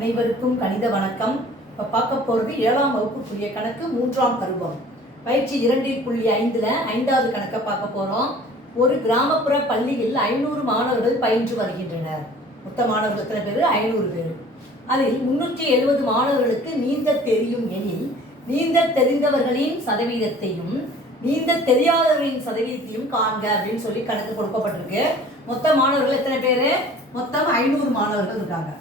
அனைவருக்கும் கணித வணக்கம். இப்போ பார்க்க போகிறது ஏழாம் வகுப்புக்குரிய கணக்கு மூன்றாம் பருவம். பயிற்சி இரண்டு புள்ளி ஐந்தில் ஐந்தாவது கணக்கை பார்க்க போகிறோம் ஒரு கிராமப்புற பள்ளியில் ஐநூறு மாணவர்கள் பயின்று வருகின்றனர். மொத்த மாணவர்கள் எத்தனை பேர்? ஐநூறு பேர். அதில் முன்னூற்றி எழுபது மாணவர்களுக்கு நீந்த தெரியும் எனில் நீந்த தெரிந்தவர்களின் சதவீதத்தையும் நீந்த தெரியாதவர்களின் சதவீதத்தையும் காண்க அப்படின்னு சொல்லி கணக்கு கொடுக்கப்பட்டிருக்கு. மொத்த மாணவர்கள் எத்தனை பேர்? மொத்தம் ஐநூறு மாணவர்கள் இருக்காங்க.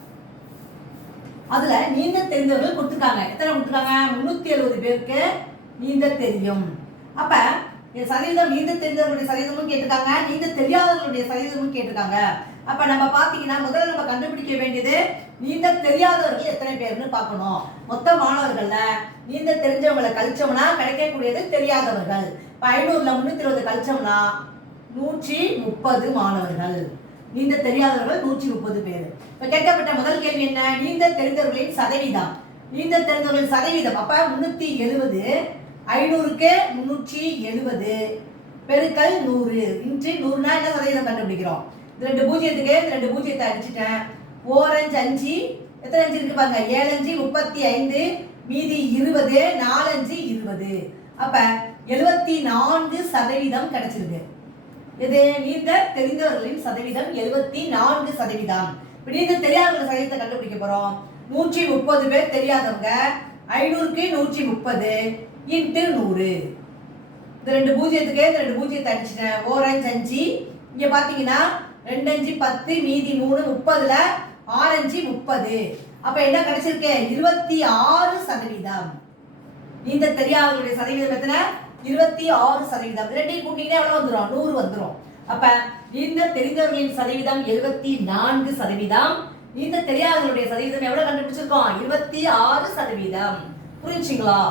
அதுல நீந்த தெரிந்தவர்கள் கொடுத்துருக்காங்க. எத்தனை கொடுத்துருக்காங்க? முன்னூத்தி எழுபது பேருக்கு நீந்த தெரியும். அப்ப சதவீதம் நீந்த தெரிந்தவர்களுடைய சதவீதமும் கேட்டிருக்காங்க. நீந்த தெரியாதவர்களுடைய சதவீதமும் கேட்டிருக்காங்க. அப்ப நம்ம பாத்தீங்கன்னா முதல்ல நம்ம கண்டுபிடிக்க வேண்டியது நீந்த தெரியாதவர்கள் எத்தனை பேர்னு பார்க்கணும். மொத்த மாணவர்கள்ல நீந்த தெரிஞ்சவங்களை கழிச்சோம்னா கிடைக்கக்கூடியது தெரியாதவர்கள். இப்ப ஐநூறுல முன்னூத்தி இருபது கழிச்சோம்னா நூற்றி முப்பது மாணவர்கள். நீந்த தெரியாதவர்கள் நூற்றி முப்பது பேர். இப்போ கேட்கப்பட்ட முதல் கேள்வி என்ன? நீந்த தெரிந்தவர்களின் சதவீதம். நீந்த தெரிந்தவர்களின் சதவீதம். அப்ப முன்னூத்தி எழுபது ஐநூறுக்கு முன்னூற்றி எழுபது பெருக்கல் நூறு. இன்று நூறுனா என்ன சதவீதம் கண்டுபிடிக்கிறோம்? இந்த ரெண்டு பூஜ்ஜியத்துக்கு இந்த ரெண்டு பூஜ்ஜியத்தை அடிச்சிட்டேன். ஓரஞ்சு அஞ்சு. எத்தனை அஞ்சு இருக்கு பாருங்க? ஏழஞ்சு முப்பத்தி ஐந்து மீதி இருபது நாலஞ்சு இருபது. அப்ப எழுபத்தி நான்கு சதவீதம் கிடைச்சிருக்கு. இது நீந்த தெரிந்தவர்களின் சதவீதம் எழுபத்தி நான்கு சதவீதம். இப்ப நீந்த தெரியாதவர்கள் சதவீதத்தை கண்டுபிடிக்க போறோம். நூற்றி முப்பது பேர் தெரியாதவங்க ஐநூறுக்கு நூற்றி முப்பது இன்ட்டு நூறு. இந்த ரெண்டு பூஜ்ஜியத்துக்கு இந்த ரெண்டு பூஜ்ஜியத்தை அடிச்சிட்டேன். ஓரஞ்சு அஞ்சு. இங்க பாத்தீங்கன்னா ரெண்டு அஞ்சு பத்து மீதி மூணு முப்பதுல ஆரஞ்சு முப்பது. அப்ப என்ன கிடைச்சிருக்கு? இருபத்தி ஆறு சதவீதம். நீந்த தெரியாதவர்களுடைய சதவீதம் எத்தனை? இருபத்தி ஆறு சதவீதம். ரெண்டையும் கூட்டிங்கன்னா எவ்வளவு வந்துடும் நூறு வந்துடும் அப்ப இந்த தெரிந்தவர்களின் சதவீதம் எழுபத்தி நான்கு சதவீதம். இந்த தெரியாதவர்களுடைய சதவீதம் எவ்வளவு கண்டுபிடிச்சிருக்கோம்? இருபத்தி ஆறு சதவீதம். புரிஞ்சுங்களா?